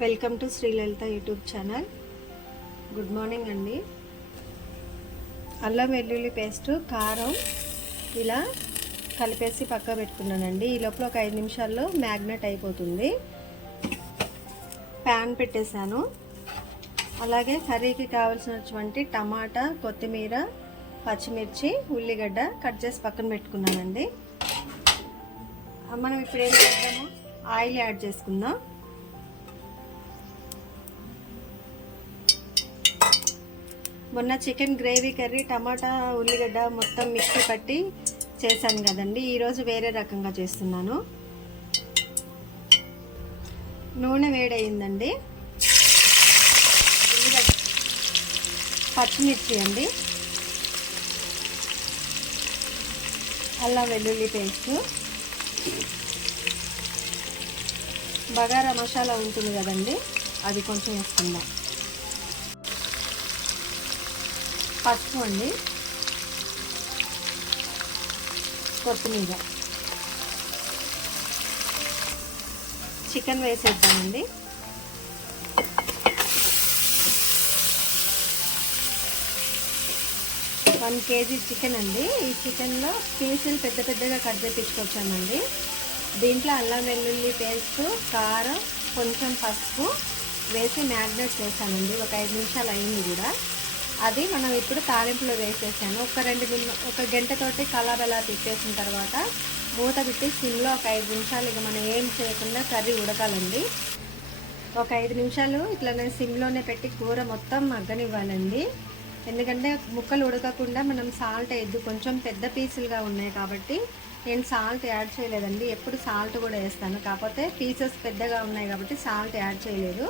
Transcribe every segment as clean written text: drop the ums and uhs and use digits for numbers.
Welcome to Sri Lalitha YouTube channel. Good morning అండి. అల్లం వెల్లుల్లి పేస్ట్, కారం ఇలా కలిపేసి పక్క పెట్టుకున్నానండి. ఈ లోపల ఒక 5 నిమిషాల్లో మ్యాగ్నెట్ అయిపోతుంది. ప్యాన్ పెట్టేశాను. అలాగే కర్రీకి కావాల్సినటువంటి టమాటా, కొత్తిమీర, పచ్చిమిర్చి, ఉల్లిగడ్డ కట్ చేసి పక్కన పెట్టుకున్నానండి. మనం ఇప్పుడు ఏం చేద్దాము, ఆయిల్ యాడ్ చేసుకుందాం. మొన్న చికెన్ గ్రేవీ కర్రీ టమాటా ఉల్లిగడ్డ మొత్తం మిక్సీ పట్టి చేశాను కదండి. ఈరోజు వేరే రకంగా చేస్తున్నాను. నూనె వేడయిందండి. ఉల్లిగడ్డ, పచ్చిమిర్చి అండి, అల్లం వెల్లుల్లి పేస్ట్, బగారా మసాలా ఉంటుంది కదండి, అది కొంచెం వేసుకుందాం. పసుపు అండి, కొత్తిమీర, చికెన్ వేసేద్దామండి. వన్ కేజీ చికెన్ అండి. ఈ చికెన్లో పీసులు పెద్ద పెద్దగా కట్ చేయించుకొచ్చామండి. దీంట్లో అల్లం వెల్లుల్లి పేస్ట్, కారం, కొంచెం పసుపు వేసి మ్యారినేట్ చేశానండి. ఒక 5 నిమిషాలు అయింది కూడా. అది మనం ఇప్పుడు తాలింపులో వేసేసాను. ఒక గంటతోటి కలబెలా తిప్పేసిన తర్వాత మూత పెట్టి సిమ్లో ఒక 5 నిమిషాలు ఇక మనం ఏం చేయకుండా కర్రీ ఉడకాలండి. ఒక 5 నిమిషాలు ఇట్లనే సిమ్లోనే పెట్టి కూర మొత్తం మగ్గనివ్వాలండి. ఎందుకంటే ముక్కలు ఉడకకుండా మనం సాల్ట్ వేయద్దు. కొంచెం పెద్ద పీసులుగా ఉన్నాయి కాబట్టి నేను సాల్ట్ యాడ్ చేయలేదండి. ఎప్పుడు సాల్ట్ కూడా వేస్తాను, కాకపోతే పీసెస్ పెద్దగా ఉన్నాయి కాబట్టి సాల్ట్ యాడ్ చేయలేదు.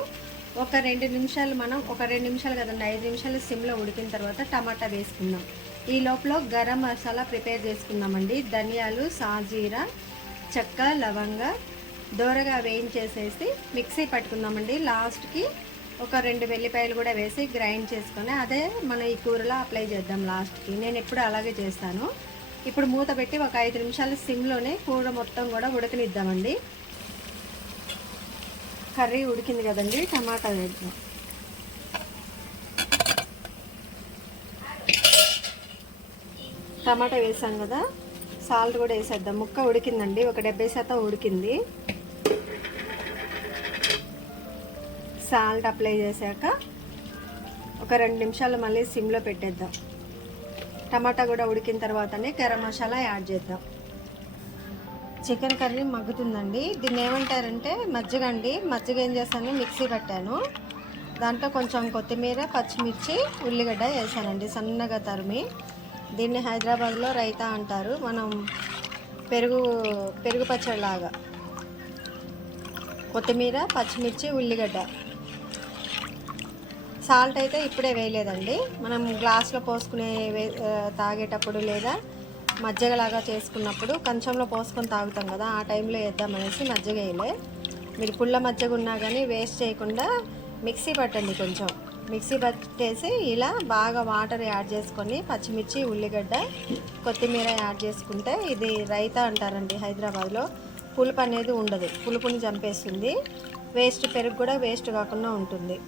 ఒక 2 నిమిషాలు ఒక 2 నిమిషాలు కదండి, 5 నిమిషాలు సిమ్లో ఉడికిన తర్వాత టమాటా వేసుకుందాం. ఈ లోపల గరం మసాలా ప్రిపేర్ చేసుకుందామండి. ధనియాలు, సాజీరా, చెక్క, లవంగ దోరగా వేయించేసేసి మిక్సీ పట్టుకుందామండి. లాస్ట్కి ఒక 2 వెల్లిపాయలు కూడా వేసి గ్రైండ్ చేసుకొని అదే మనం ఈ కూరలో అప్లై చేద్దాం లాస్ట్కి. నేను ఎప్పుడు అలాగే చేస్తాను. ఇప్పుడు మూత పెట్టి ఒక 5 నిమిషాలు సిమ్లోనే కూర మొత్తం కూడా ఉడకనిద్దామండి. కర్రీ ఉడికింది కదండి, టమాటా వేద్దాం. టమాటా వేసాం కదా, సాల్ట్ కూడా వేసేద్దాం. ముక్క ఉడికిందండి, ఒక 70% ఉడికింది. సాల్ట్ అప్లై చేశాక ఒక 2 నిమిషాలు మళ్ళీ సిమ్లో పెట్టేద్దాం. టమాటా కూడా ఉడికిన తర్వాతనే గరం మసాలా యాడ్ చేద్దాం. చికెన్ కర్రీ మగ్గుతుందండి. దీన్ని ఏమంటారంటే మజ్జిగ అండి. మజ్జిగ ఏం చేస్తాను, మిక్సీ పట్టాను. దాంట్లో కొంచెం కొత్తిమీర, పచ్చిమిర్చి, ఉల్లిగడ్డ వేసానండి సన్నగా తరిమి. దీన్ని హైదరాబాద్లో రైతా అంటారు. మనం పెరుగు పచ్చడిలాగా. కొత్తిమీర, పచ్చిమిర్చి, ఉల్లిగడ్డ. సాల్ట్ అయితే ఇప్పుడే వేయలేదండి. మనం గ్లాస్లో పోసుకునే తాగేటప్పుడు లేదా మజ్జిగలాగా చేసుకున్నప్పుడు కంచంలో పోసుకొని తాగుతాం కదా, ఆ టైంలో వేద్దామనేసి మజ్జిగ వేయలే. మీరు పుల్ల మజ్జిగ ఉన్నా కానీ వేస్ట్ చేయకుండా మిక్సీ పట్టండి. కొంచెం మిక్సీ పట్టేసి ఇలా బాగా వాటర్ యాడ్ చేసుకొని పచ్చిమిర్చి, ఉల్లిగడ్డ, కొత్తిమీర యాడ్ చేసుకుంటే ఇది రైతా అంటారండి హైదరాబాద్లో. పులుపు అనేది ఉండదు, పులుపుని చంపేస్తుంది. పెరుగు కూడా వేస్ట్ కాకుండా ఉంటుంది.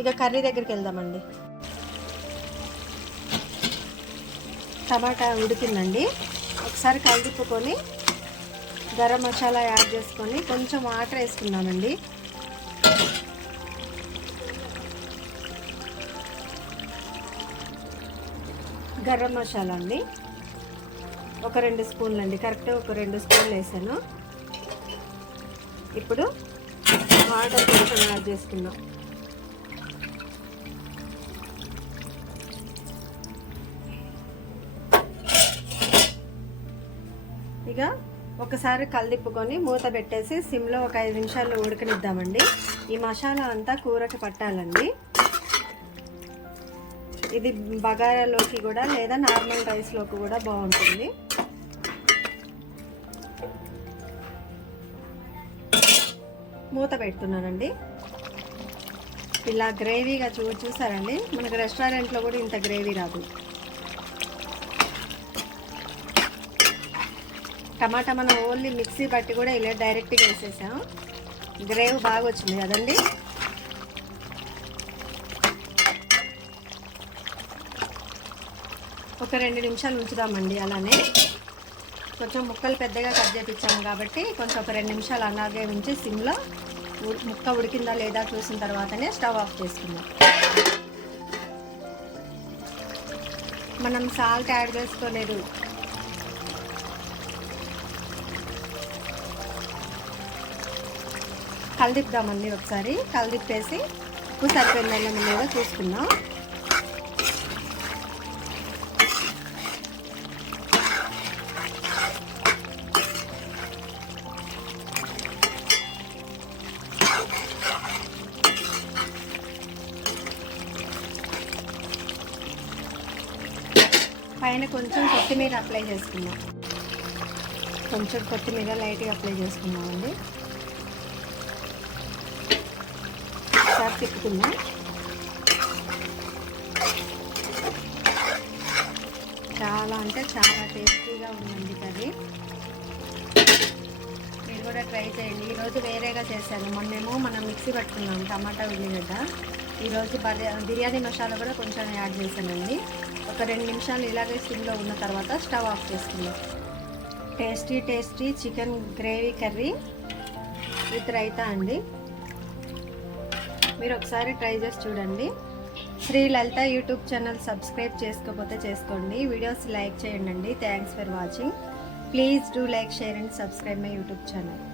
ఇక కర్రీ దగ్గరికి వెళ్దామండి. టమాటా ఉడికిందండి. ఒకసారి కలిపుకొని గరం మసాలా యాడ్ చేసుకొని కొంచెం వాటర్ వేసుకున్నానండి. గరం మసాలా అండి ఒక 2 స్పూన్లు అండి, కరెక్ట్గా ఒక 2 స్పూన్లు వేసాను. ఇప్పుడు వాటర్ కొంచెం యాడ్ చేసుకున్నాం. ఇక ఒకసారి కలిదిప్పుకొని మూత పెట్టేసి సిమ్లో ఒక 5 నిమిషాలు ఉడకనిద్దామండి. ఈ మసాలా అంతా కూరకి పట్టాలండి. ఇది బగారాలోకి కూడా లేదా నార్మల్ రైస్లోకి కూడా బాగుంటుంది. మూత పెడుతున్నానండి. ఇలా గ్రేవీగా చూసారండి, మనకు రెస్టారెంట్లో కూడా ఇంత గ్రేవీ రాదు. టమాటా మనం ఓన్లీ మిక్సీ బట్టి కూడా ఇలా డైరెక్ట్గా వేసేసాం. గ్రేవ్ బాగా వచ్చింది కదండి. ఒక 2 నిమిషాలు ఉంచుదామండి. అలానే కొంచెం ముక్కలు పెద్దగా కట్ చేయించాము కాబట్టి కొంచెం ఒక 2 నిమిషాలు అలాగే ఉంచి సిమ్లో ముక్క ఉడికిందా లేదా చూసిన తర్వాతనే స్టవ్ ఆఫ్ చేసుకుందాం. మనం సాల్ట్ యాడ్ చేసుకోలేదు. కలిదిద్దామండి. ఒకసారి కలిదిప్పేసి ఉప్పు సరిపోయిందా లేదా చూసుకుందాం. పైన కొంచెం కొత్తిమీర అప్లై చేసుకుందాం. కొంచెం కొత్తిమీర లైట్గా అప్లై చేసుకుందామండి. ఒకసారి తిప్పుకుందాం. చాలా అంటే చాలా టేస్టీగా ఉందండి కర్రీ. మీరు కూడా ట్రై చేయండి. ఈరోజు వేరేగా చేశాను. మొన్నేమో మనం మిక్సీ పట్టుకున్నాం టమాటా ఉల్లిగడ్డ. ఈరోజు బిర్యానీ మసాలా కూడా కొంచెం యాడ్ చేశానండి. ఒక 2 నిమిషాలు ఇలాగే సిమ్లో ఉన్న తర్వాత స్టవ్ ఆఫ్ చేసుకుందాం. Tasty chicken gravy curry with raita అండి. మీరు ఒకసారి ట్రై చేసి చూడండి. శ్రీ లలిత యూట్యూబ్ ఛానల్ సబ్స్క్రైబ్ చేసుకోకపోతే చేసుకోండి. వీడియోస్ లైక్ చేయండి. Thanks for watching. Please do like, share and subscribe my YouTube channel.